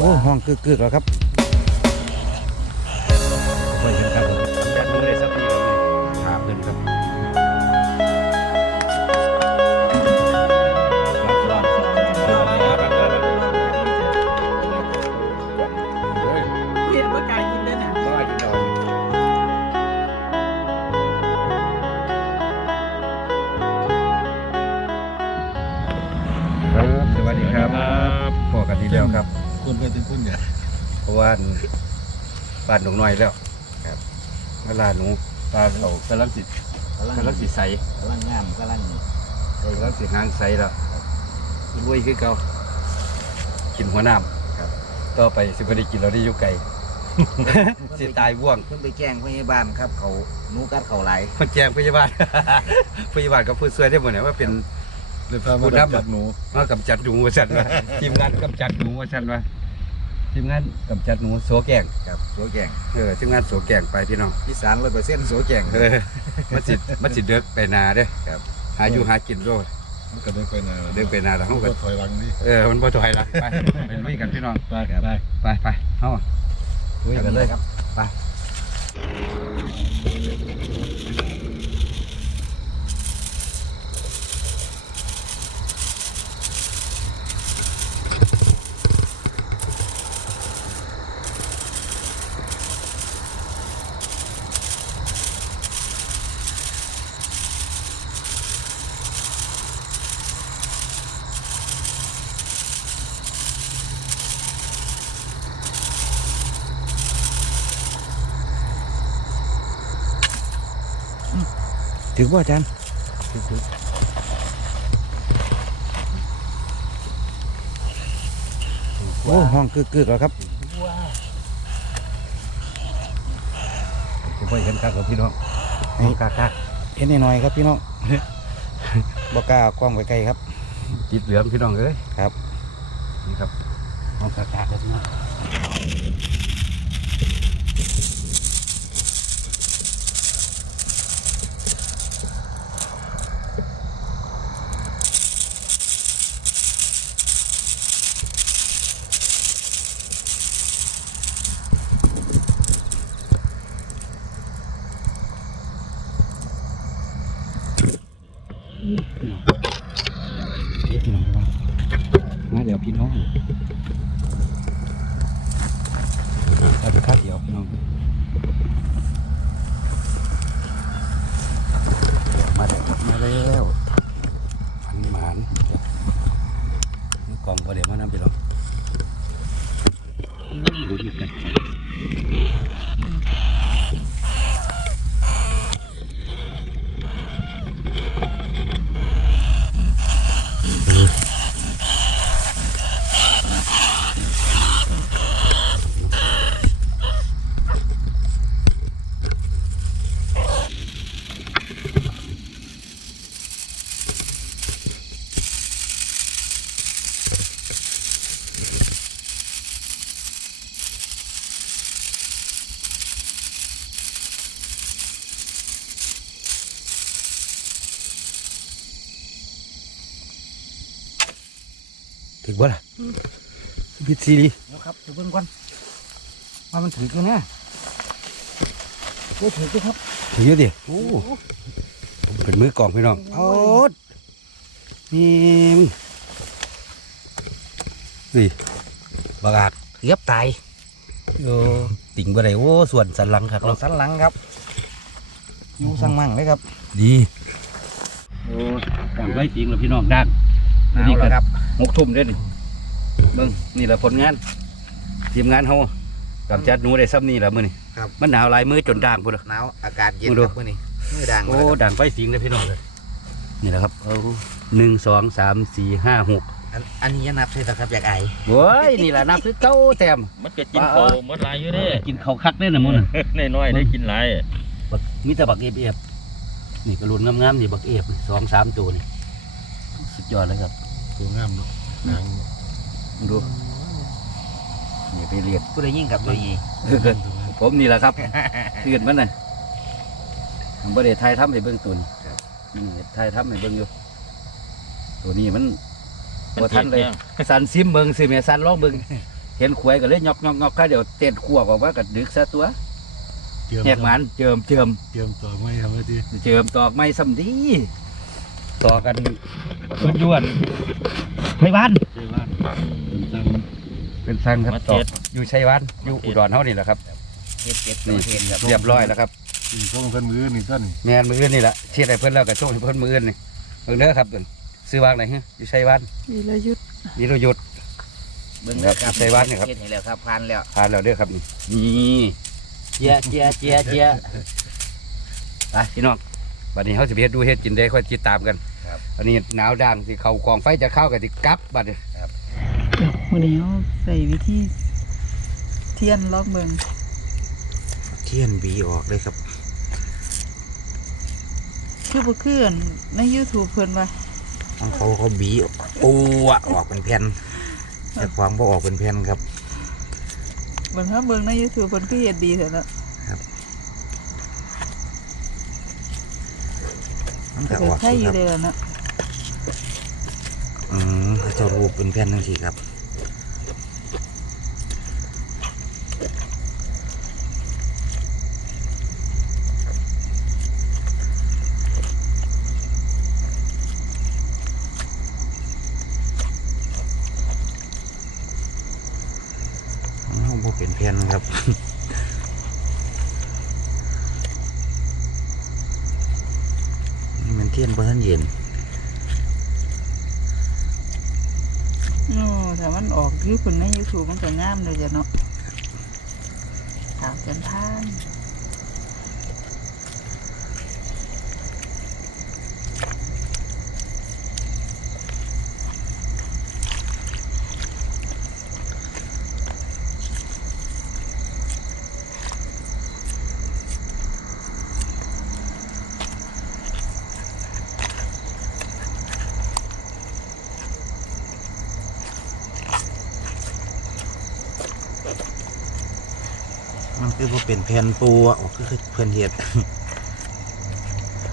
โอ้ห้องกึกๆแล้วครับ เพราะว่าบ้านหนูน้อยแล้วครับเวลาหนูปลาเขากำลังสิกำลังสิใสกำลังงามกำลังกำลังสิหางใสแล้วรวยคือเก่ากินหัวน้ำครับ ต่อไปสิบ่ได้กินเราได้อยู่ไกลสิตายบ่วงเพิ่งไปแจ้งพยาบาลครับ เขาหนูกัดเขาไหลายคนแจ้งพยาบาลพยาบาลก็พูดช่วยได้หมดเนี่ยว่าเป็นเลยพาผู้มานำดับจับหนูมากำจัดหนูว่าฉันว่าทีมงานกำจัดหนูว่าฉันว่า ทีมงานกำจัดหนูโสแกงครับโสแกงเออทีมงานโสแกงไปพี่น้องอีสานร้อยเปอร์เซ็นต์โสแกงเออมันสิมันสิเด็กไปนาเด้อครับหาอยู่หากินด้วยมันก็เดินไปนาเดินไปนาแล้วเขาก็ก็ถอยหลังนี่เออมันบ่ถอยละไปไปลุยกันพี่น้องไปได้ไปไปเฮาลุยกันเลยครับไป ถึงว่าอาจารย์โอ้ห้องกึกๆแล้วครับไปกันครับพี่น้องห้องกากาเห็นหน่อยๆครับพี่น้องบ่กล้าเอากล้องไปไกลครับ จิตเหลืองพี่น้องเอ้ยครับ นี่ครับห้องกากาครับพี่น้อง เดี๋ยวพี่น้องครับมาเดี๋ยวพี่น้องเอาไปค่าเดียวพี่น้องมาแล้วมาแล้วมันหมานนี่กล่องพอเดี๋ยวมานำไปลองดูดิกัน ถึง บ่ล่ะพิดซีรีเดี๋ยวครับเดี๋ยวเบิ่งก่อนมามันถึงกันนะเดี๋ยวถือด้วยครับถึงอยู่ดิโอ้ผมเป็นมือกล่องพี่น้องโอ้ดนี่มึงสิบากาดเรียบตายโอ้ติ่งบ่ได้โอ้ส่วนสันหลังครับเราเนาะสันหลังครับอยู่สั่งมั่งเลยครับ ดีโอ้ดังไว้จริงเหรอพี่น้องดังเอาละครับ หกทุ่มเด้อนี่เบิ่งนี่แหละผลงานทีมงานเฮากับจัดหนูได้ซ้ำนี่แหละมื้อนี้ครับ มันหนาวหลายมือจนด่างพุ่นน่ะ หนาวอากาศเย็นมึงดูครับมื่อนี้มือดังโอ้เลยครับด่างไฟสิงเลยพี่น้องเลยนี่แหละครับเอาหนึ่งสองสามสี่ห้าหกอันอันนี้อยังนับใช่ไหมครับอยากไอโว้ยนี่แหละนับคือเก้าแต้ม มันก็กินโคหมดหลายอยู่เด้กินข้าวคักได้นะมึงน่ะน้อยๆได้กินหลายบักมีแต่บักเอฟเอฟนี่กระลุนงามๆนี่บักเอฟสองสามตัวนี่สุดยอดเลยครับ ตัวงามเนาะหางดูนี่ไปเรียกผู้ใดยิ่งกับตัวยีผมนี่แหละครับตื่นมันน่ะผมประเดี๋ยวไทยทำให้เบิ่งตัวนี้นี่ไทยทำให้เบิ่งอยู่ ตัวนี้มันบ่ทันเลยสันซิมเบิ่งสิแม่สันลองเบิ่งเห็นขวยก็เลยยอกยอกยอกข้าเดี๋ยวเต้นขัวบอกว่ากัดึกซะตัวเตรียมแหกมันเจิมเจิมเตรียมตัวไม่ทำไว้ดีเจิมตอกไม้ซ้ำดีต่อกัน ยวนไทยบ้านใช่บ้านตั้งเป็นสังครับมาตอเจ็กดอยู่ชัยวันอยู่อุดรเฮานี่แหละครับเฮ็ดเก็บนี่เฮ็ดครับเรียบร้อยแล้วครับนี่ต้องเพิ่นมือนี่ต้นแมนมืออื่นนี่แหละเชียดให้เพิ่นแล้วก็โชคให้เพิ่นมืออื่นนี่เบิ่งเด้อครับเพิ่นซื้อวางไหนฮะอยู่ชัยวันวีรยุทธ์นี่เราหยุด เบิ่งแล้วครับใส่บ้านนี่ครับ เฮ็ดให้แล้วครับผ่านแล้วผ่านแล้วเด้อครับนี่นี่เจียเจียเจียเจียไปพี่น้องบัดนี้เขาสิไปเฮ็ดดูเฮ็ดกินได้ค่อยติดตามกัน ครับ อันนี้หนาวดังที่เขากองไฟจะเข้ากับที่กลับบัดนี้เดี๋ยววันนี้เขาใส่วิธีเทียนล็อกเบิงเทียนบีออกเลยครับ คือบ่คืออันใน YouTube เพิ่นว่าของเขาเขาบีปูอะออกเป็นแผ่นแต่ความบ่ออกเป็นแผ่นครับเบิ่งถ้าเบิ่งใน YouTube เพิ่นคือเฮ็ดดีเถอะเนาะ มันแต่ก็ออกใช่สิอคยู่รับเลยล่ะเนาะอืมเขาจะรูปเป็นแผ่นทั้งสี่ครับ อ๋อบ่เป็นแผ่นครับ นี่มันเทียนบ่ทันเย็น โอ้ถ้ามันออก คือเพิ่นใน YouTube มันก็งามเลยจ้ะเนาะถามกันทาน มันคือบ่เป็นแผ่นปูอะอ๋อคือเพิ่นเฮ็ด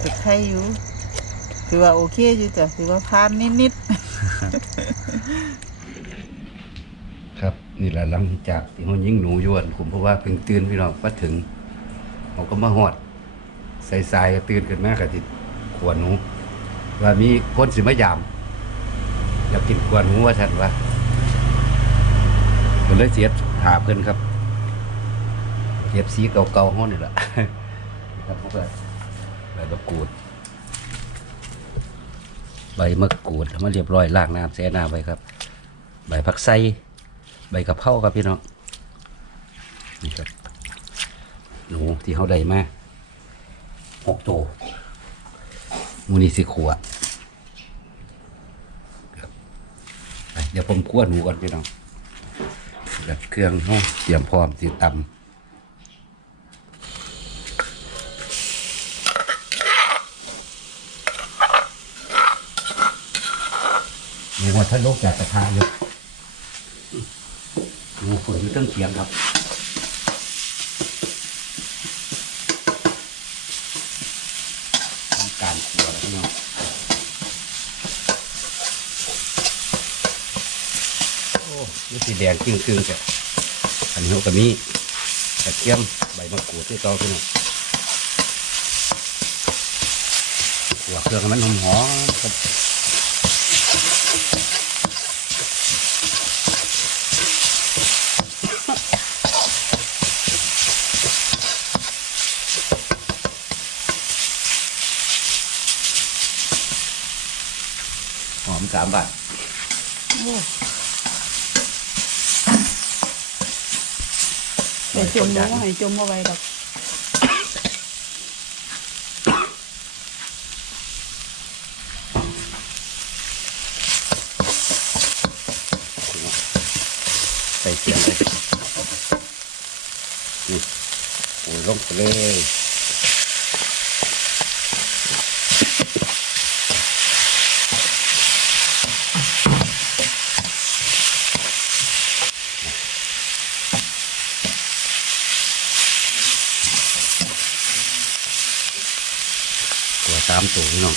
ก็ใช่อยู่ถือว่าโอเคอยู่จ้ะถือว่าผ่านนิดครับนี่แหละหลังจากที่เขายิงหนูอยวนผมเพราะว่าเพิ่งตื่นพี่น้องมาถึงเขาก็มาหอดใส่สายๆตื่นขึ้นมากับติดขวหนูว่ามีคนสิมายามอยากกินขวหนูว่าฉันว่าก็เลยเสียถาเพิ่นครับ เก็บสีเก่าๆห้องนี่แหละครับพวกใบมะกรูด ใบมะกรูดทำมาเรียบร้อยล้างน้ำแช่น้ำไว้ครับ ใบผักไส้ใบกะเพราครับพี่น้องนี่ครับหนูที่เขาได้มาหกตัวมูนีสิขัวไปเดี๋ยวผมคั่วหนูก่อนพี่น้องแบบเครื่องห้องเตรียมพร้อมสิตำ มีวัฒนโลกจากกระทะเลยหนูฝนอยู่ตั้งเขียงครับทำการขัวแล้วพี่น้องโอ้ยสีแดงครึ่งๆจ้ะอันนี้เขาก็มีกระเทียมใบมะกรูดที่ต่อพี่น้องขัวเครื่องให้มันหอมๆครับ สามบาทๆโอ้แต่จมบ่ให้จมเอาไว้ดอกใส่เสียงเลยนี่โอ้ยลงไปเลยตัวสามตัวพี่น้อง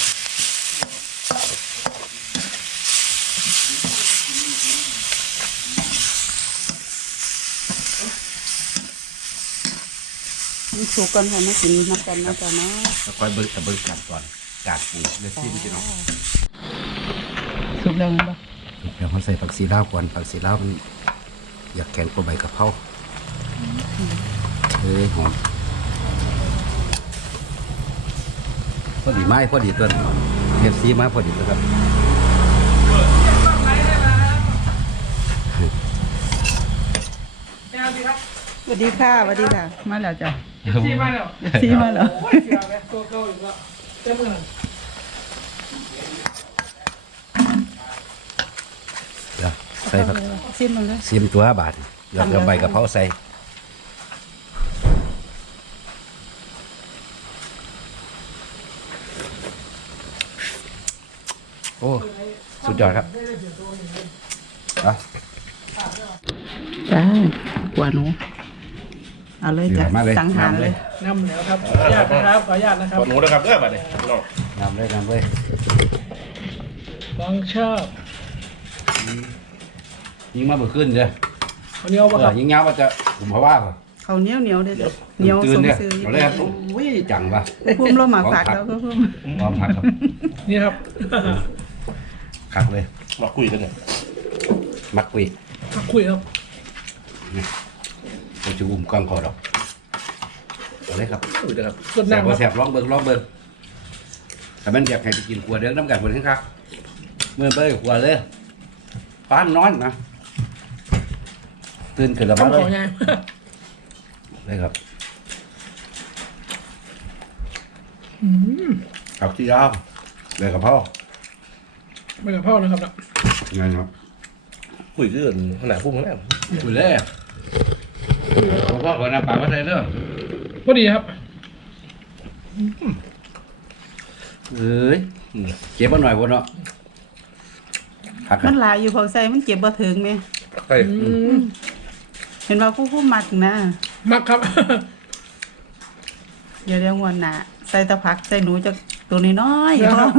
มัน สุกก่อนค่ะมากินน้ำกันนะจ๊ะเนาะแล้วค่อยเบิ่งแต่เบิ่งกันก่อนกาดปูเลือดซีมพี่น้องสุกแล้วมั้ยบ่เดี๋ยวเขาใส่ผักชีลาวก่อนผักชีลาวมันอยากแกงกว่าใบกะเพราเอ้ยหอมพอดีไม้พอดีตัวเอฟซีไมาพอดีตัวครับสวัสดีค่ะสวัสดีค่ะ มาแล้วจ้ะ ที่มาแล้วซีมาแล้วโอ้ยเสียไปตัวเก่าอีกแล้วเต็มเลยเดี๋ยวใส่ผักซิมมันเลยซีมตัวบาทเดี๋ยวเอาใบกะเพราใส่โอ้ สุดยอดครับอะจ้าหัวหนู เอาเลยจ้ะมาเลยสังหารเลยนำแล้วครับขออนุญาตนะครับขออนุญาตนะครับหนูนะครับเด้อบัดนี้น้องนำเลยนำเลยฟังชอบยิงมาเมื่อคืนเลยวันนี้เอาเอปะครัอบยิงเงาว่าจะผมเพราะว่าเขาวเหนียวเหนียวเด้อจ้ะเหนียวตื่สนมเนี่ยซื้อเอาเลยครับโอ้ยจังวะพุ่มเราหมากฝากแล้วก็พุ่มพร้อมผักครับนี่ครับคักเลยมาคุยกันเนี่ยมักกุยมาคุยครับ ผมจะอุ้มกล้องเขาดอกเอาเลยครับคุยนะครับสดแซ่บน้ำบ่แซ่รับบลองเบิ่งลองเบิ่งแต่มันอยากให้ไปกินกัวเดืองน้ำกันคนนี้ครับเมื่อไปกัวเลยป้านนอนนะตื่นขึ้นแล้วมาทำเลของยไงเลยครับอืมขับที่ยาวเลยกับพ่อไม่กับพ่อนะครับเนาะไงครับคุยเรื่องขนาดพุ่งแล้วคุยเลย อาพ่อก่อนนะปากว่าไงเด้อพอดีครับเอ้ยเก็บมาหน่อยบนเนาะหักกัมันนหลายอยู่พอใส่มันเก็บบ่ถึงแม่ใช่อืมเห็นว่าผู้ผู้มักนะมักครับ เดี๋ยวเดี๋ยวงวนหน้าใส่ตะผักใส่หนูจากตัวน้อยๆนี่ยครับ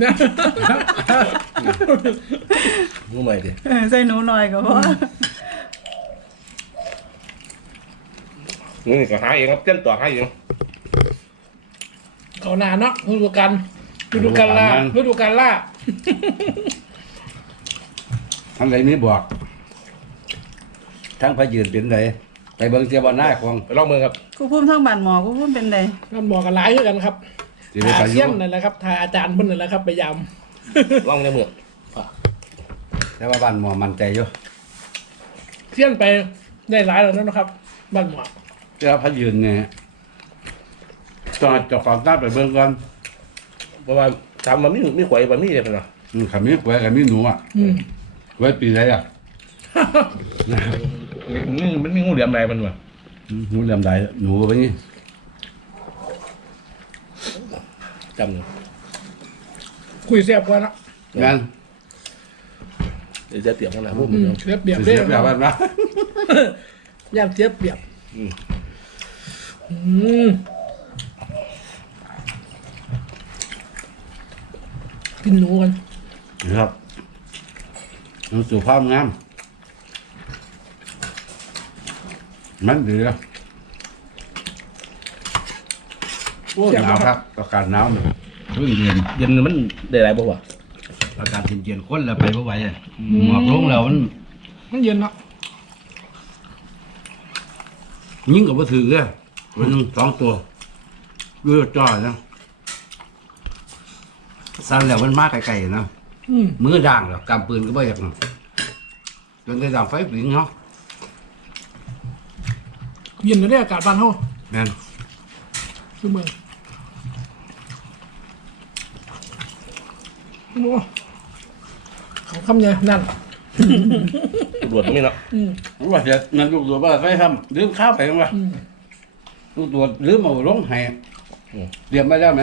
เนี่ย งูใหม่ดิ เออใส่หนูหน่อยก็พอ นี่ก็หาเองครับเจ้นต่อให้เองเขานานเนาะฤดูกาลฤดูกาลล่าฤดูกาลล่าทั้งไรนี้บอก ทั้งพยืนเป็นไรไปเบิ่งเจ้าบ้านหน้าของไปลองเมืองครับกูพุ่มทั้งบ้านหมอกูพุ่มเป็นไดน้ำบอกันหลายคือกันครับสิไปอาเซียยู่นนั่นแหละครับทายอาจารย์เพิ่นนั่นแหละครับไปยำลองในเมืองแต่ว่าบ้านหมอมันใจอยู่เซียนไปได้หลายแล้วนะครับ บ้านหมอ เจ้าพยืนเนี่ยจอดเจาของตั้งไปเบิ่งก่อนเพราะว่าทำมันไม่ไม่ไหวมันไม่เลยนะอืมขามีแขวขามีหนูอะอืมไว้ปีไรอะนี่มันมีงูเหลี่ยมอะไรมันวะอืมหนูเรียมใดหนูไปนี่จำเลยคุยเสียบกว่านะงานเดี๋ยวจะเตรียมกันนะพวกอืมึงมเสียเปรียบเสีเด้ยแบบนั้นนะย่านเสียเปรียบอืม อืมกินหนูกันครับหนูสุภาพงามมันดีอะโอ้หนาวครับอากาศหนาวเนี่ยเพิ่งเย็นเย็นมันได้ไรบ่วะอากาศเย็นๆคนแล้วไปบ่ไหวอะหมอกลงแล้วมัน มันเย็นเนาะยิ่งกับว่าถืออะ วันหนึงสองตัวเลือดจ่อยนะสั่นแล้วมันมากไกลๆนะอืมมือด่างแล้วกำปืนก็บ่อยากนะจนได้ด่างไฟฝิงเนาะเย็นเลยเนี่ยอากาศบ้านเฮาแม่นคือเมืองโอ้เขาคำเนี่ยนั่น ตำรวจก็มีเนาะอืม รู้ว่าจะนั่นลูกตัวบ้าไฟทำลืมข้าวไปมั้งวะอืม ลูกตัวลืมเอาลงให้เตรียมไว้แล้วไหม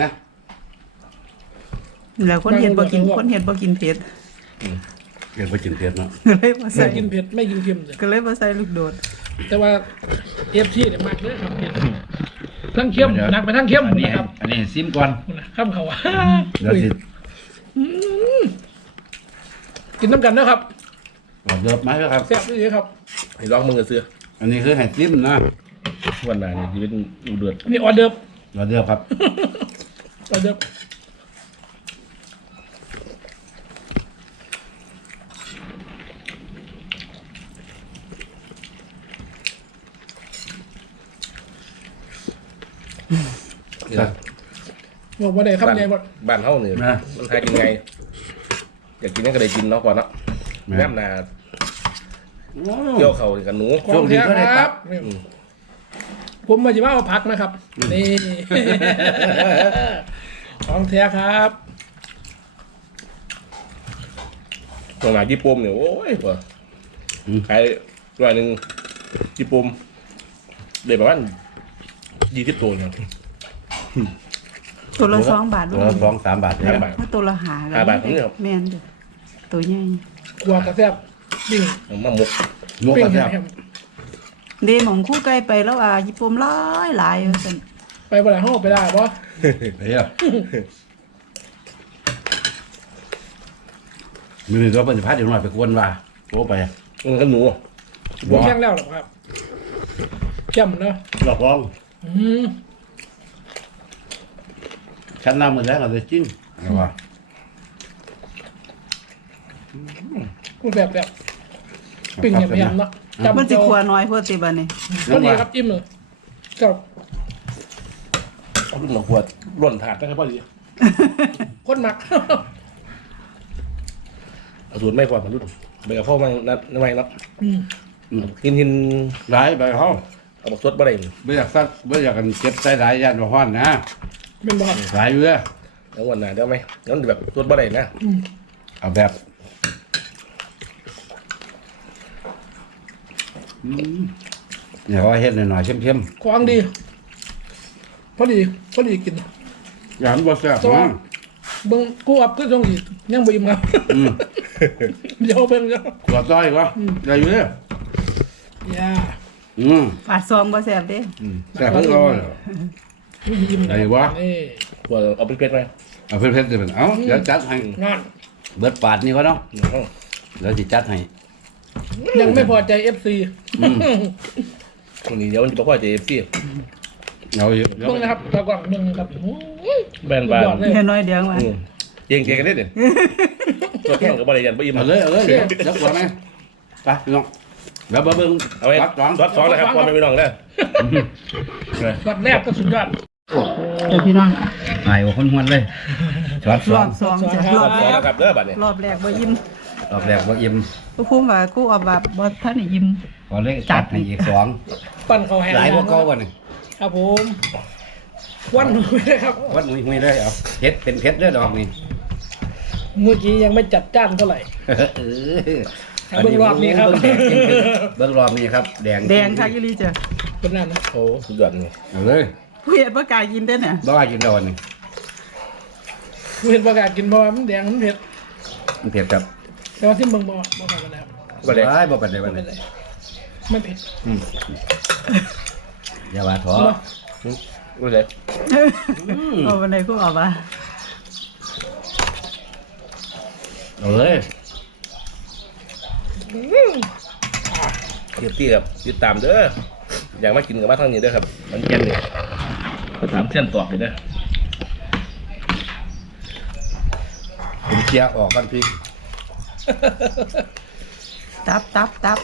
แล้วคนเห็ดบ่กินคนเห็ดบ่กินเผ็ดเตรียมไปกินเผ็ดเนาะก็เลยบ่ไม่ใส่กินเผ็ดไม่กินเค็มเลยก็เลยบ่ใส่ลูกโดดแต่ว่าเอฟซีเนี่ยมากเลยครับเผ็ดทั้งเค็มหนักไปทั้งเค็มอันนี้นะครับอันนี้ซิมก่อนข้ามเขาว่าเดี๋ยวสิกินน้ำกันนะครับบอกเดือบไหมครับแซ่บดีครับให้ลองมึงกับเสืออันนี้คือให้ซิมนะ วันหน้านี่จะเป็นดูเดือดนี่ออเดิร์ฟเราเดียวครับ ออเดิร์ฟนี่นะบอกว่าได้ครับบ้านเนี่ยว่าบ้านเฮาเนี่ยนะ มันหากินไง อยากกินนั่นก็ได้กินเนาะก่อนเนาะแม่แม่นาเกี่ยวเขากับหนูของแท้ช่วงนี้ก็ได้คครัรับบนี่ ผมมาจิมาเอาพักนะครับ นี่ ของแท้ครับตรงไหนญี่ปุ่มเนี่ยโอ้ยว่ะอืม ขายร้อยหนึ่งญี่ปุ่มเดี๋ยวประมาณยี่สิบตัวเนี่ยตัวละสองบาทตัวละสองสามบาทสาเนี่ยมบาท ถ้าตัวละหากัห้าบาทนี่ครับแม่นเด้อตัวใหญ่ กลัวกระแซบปิ้งเอามาหมก ลวกปิ้งกันแฮแซ่บมแฮม เดหมองคู่ไกลไปแล้วอะญี่ปุ่นหลายหลายว่าซั่นไปบ่ได้ห้องไปได้ปะเฮ้ยมือตัวเป็นพัดอยู่หน่อยไปกวนว่าโอ้ไปมันก็หนูผมแย่งแล้วหรอกครับแจ่มเนาะหลอกลองอืมชั้นน้ำมือแรกเราจะจิ้นเอาว่ากูแบบแบบปิ้งแฮมแฮมเนาะ จำมันสิเจ้าขัวน้อยโพดติบัดนี้พอดีครับอิ่มเลยกับเอารุ่นหลอกขวดร่นถาดนะครับพอดีคนหมักเอาสูตรไม่พอมารุ่นไปกับพ่อมานัดไม่เนาะอืมกินหินหลายไปเขาเอาบักสดบ่ได้ไม่อยากซักไม่อยากกันเก็บใส่หลายยันมาห้อนนะเป็นบ้าหลายอยู่เลยแล้ววันหน้าเดี๋ยวไหมงั้นแบบสดบ่ได้นะอืมเอาแบบ อืมเนี่ยว่าเฮ็ดหน่อยๆเข้มของดีพอดีพอดีกิน ๆอย่าให้มันบ่แซ่บสว่างนะเบิ่งกูอัพขึ้นตรงอีกยังบ่อิ่มครับอืมเดี๋ยวเบิ่งเดี๋ยวขวดต้อยวะได้อยู่เลยอย่าอืมปาดซองบ่แซ่บเด้อืมแซ่บเพิ่งเอาเลยอิ่มได้วะ นี่ขวดเอาไปเป็ดไหมเอาเพิ่นๆเดี๋ยวเป็นเอ้าเดี๋ยวจัดให้งานเบิดปาดนี่ก็เนาะเอาเดี๋ยวสิจัดให้ ยังไม่พอใจ FC อืมวันนี้เดี๋ยวมันจะบอกว่าจะเอฟซีเอาอยู่เดี๋ยวเบิ่งนะครับตะกล้องเบิ่งครับโอ้ยแบนบานสุดยอดเลยเดี๋ยวน้อยเดียวมาอืมเก่งเก่งกันได้เด่นตัวแข่งกับบ่ได้ยันบ่อิ่มเอาเลยเอาเลยเดี๋ยวเดี๋ยวกว่าไหมไปพี่น้องเดี๋ยวเบิ่งเอาไว้วัดสองวัดสองนะครับพ่อแม่พี่น้องเด้อช็อตแรกก็สุดยอดเดี๋ยวพี่น้องไอ้ว่าคนหวนเลยช็อตสรอองบสองจ้ะรวัอดบสองแรกนะครับเด้อบัดนี้รอบแรกบ่ยิ้ม รอบแรกว่าอิ่มผู้คุมว่ากูเอาแบบบ่ทันได้ยิ้มพอเลยจัดให้อีกสองปั้นเขาวแห้งหลายกว่าเก่าวันนี้ครับผมวันไม่ได้ครับ วัดมุยมุยเลยเอาเพชรเป็นเพชรเด้อดอกนี่ เมื่อกี้ยังไม่จัดจ้านเท่าไหร่ เออเบิ่งรอบนี้ครับ เบิ่งแดงจริงๆเบิ่งรอบนี้ครับ แดงแดงคักอีหลีจ้ะเป็นนั่นนะโอ้สุดยอดนี่เอาเลยผู้เฮ็ดบ่กล้ากินเด้อเนี่ยบ่ว่ากินดอกนี่เห็นประกาศกินเพราะว่ามันแดงมันเผ็ดมันเผ็ดครับ แต่ว่าที่เมืองบ่บ่เข้ากันแล้วบ่ได้ว้ายบ่เป็นไรบ่ไม่เป็นเป็นไรไรไม่เผ็ดอืมอย่าว่าท้อบ่ได้เอาวันไหนกูเอาว่าเอาเลยเฮียตี้ครับติดตามเด้ออยากมากินกับมาทางนี้เด้อครับ มันแก่นนี่ถามเส้นตอกนี่เด้อผมเคลียร์ออกกันพี่ ตับตับตับ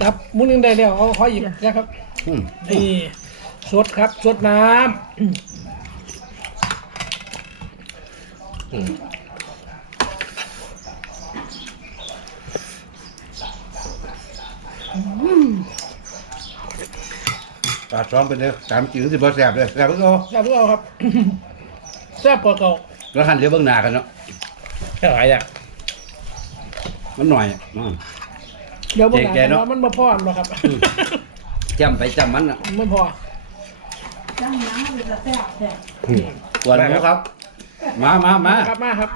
ครับมุ้งนึงได้แล้วเอาขออีกนะครับอืม นี่สดครับสดน้ำอืมอืมปลาซ้อมเป็นเลยตามจริงสิบ่แซ่บเลยแซ่บเพิ่งเอาแซ่บเพื่อเอาครับ แซ่บกว่าเก่าแล้วหันเดี๋ยวเบิ่งหน้ากันเนาะ แค่หายอะ มันหน่อยอืม เดี๋ยวบนหเจ๊ลังแกเนอะ ว่ามันมาพอดหรอกครับ จำไปจำมันอะไม่พอกวนหมูครับ มามามาครับมาครับ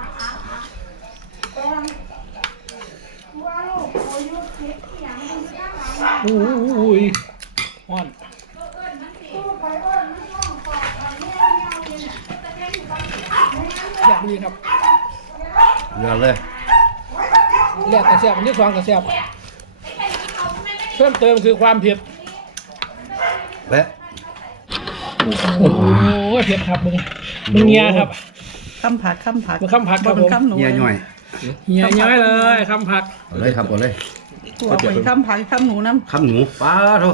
โอ้ยฮ้อนอยากดีครับเรือเลย แรกกระแซบอันที่สองกระแซบเพิ่มเติมคือความเผ็ดและโอ้โหเผ็ดครับมึงมึงเงียครับคำผักคำผักมันคำผักครับผมเฮียย่อยเงียย้อยเลยคำผักเอาเลยครับเอาเลยตัวเป็นคำผักคำหนูน้ำคำหนูป้าโท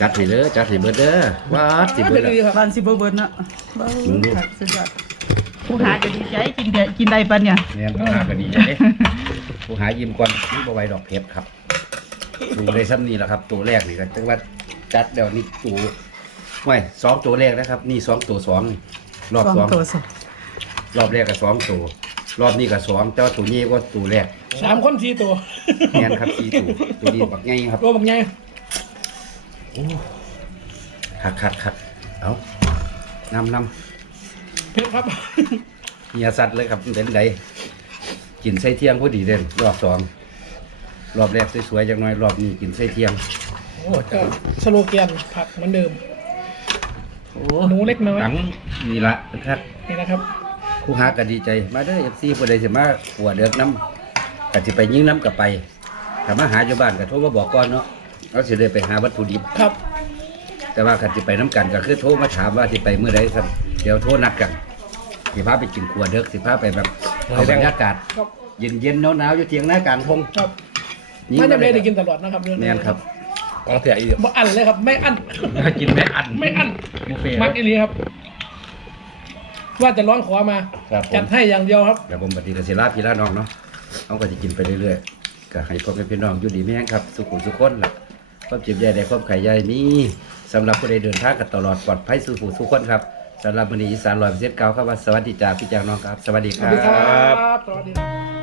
จัดให้เด้อจัดให้เบิดเด้อว้าสิเบิดดีแล้วครับำบ้านสิบเบิร์นนะบ้าหนูดูผักสุดยอด ผู้หาจะดีใจกินเดกินได้ปะเนี่ยเนี่ยผู้หาก็ดีใจเด้ผู้หายิ้มก่อนนี่บ่ไหวดอกเพชรครับดูได้ซ้ำนี่แหละครับ ตัวแรกนี่ก็จังว่าจัดเดี๋ยวนี้ตัวไม่สองตัวแรกนะครับ นี่สองตัวสองนี่รอบสองสองตัวสองรอบแรกก็สองตัว รอบนี้ก็สองแต่ว่าตัวนี้ก็ตัวแรกสามคนสี่ตัวแม่นครับสี่ตัวตัวนี้บักไงครับตัวบักใหญ่คักคักคักเอานำน เผ็ดครับำเฮียสัตว์เลยครับเป็นไดกินไส้เที่ยงพอดีเด่นรอบสองรอบแรกสวยๆจังน้อยรอบนี้กินไส้เที่ยง โอ้ก็สโลแกนผักเหมือนเดิมหนูเล็กน้อย หลังนี่ละครับนี่นะครับผู้หาก็ดีใจ มาเด้อเอฟซีผู้ใดสิมาหัวเดือกน้ำก็สิไปยิงน้ำกับไปถ้ามาหาอยู่บ้านก็โทรมาบอกก่อนเนาะเราสิได้ไปหาวัตถุดิบ ครับ แต่ว่าคันสิไปน้ำกันก็คือโทรมาถามว่าสิไปเมื่อใดครับ เดี๋ยวโทรนัดกันสิพาไปกินขวดเด็กสิพาไปแบบเอาบรรยากาศ ครับ เย็นเย็นๆหนาวหนาวๆอยู่เทียงหน้ากลางพงครับยิงไม่มาจำเลเป็นยได้กินตลอดนะครับเรื่องแม่นครับวางเสียอีกบ่อันเลยครับ ไม่อัน กินแม่อันไม่อันบุฟเฟ่ต์มักอีหลีครับ ว่าจะร้องขอมา ครับผจัดมให้อย่างเดียวครับ เดี๋ยวผมปฏิกสิลาพี่ลาน้องเนาะเขาก็จะกินไปเรื่อยๆก็ให้พ่อแม่พี่น้องอยู่ดีแม่งครับ สุขุมสุขคนล่ะความเจ็บใหญ่ใดความไข่ใหญ่นี้สำหรับผู้ใดเดินทางกันตลอดปลอดภัยสุขุมสุขคนครับ สำหรับวันนี้อีสานลอยเซ็ตเก่าครับว่าสวัสดีจ้าพี่จากน้องครับ สวัสดีครับ สวัสดีครับ